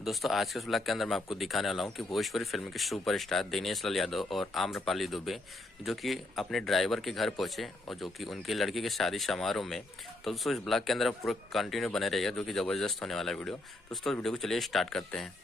दोस्तों आज के इस ब्लॉग के अंदर मैं आपको दिखाने वाला हूँ कि भोजपुरी फिल्म के सुपरस्टार दिनेश लाल यादव और आम्रपाली दुबे जो कि अपने ड्राइवर के घर पहुंचे और जो कि उनकी लड़की के शादी समारोह में। तो दोस्तों इस ब्लॉग के अंदर आप पूरा कंटिन्यू बने रहिएगा जो कि जबरदस्त होने वाला वीडियो। दोस्तों वीडियो को चलिए स्टार्ट करते हैं।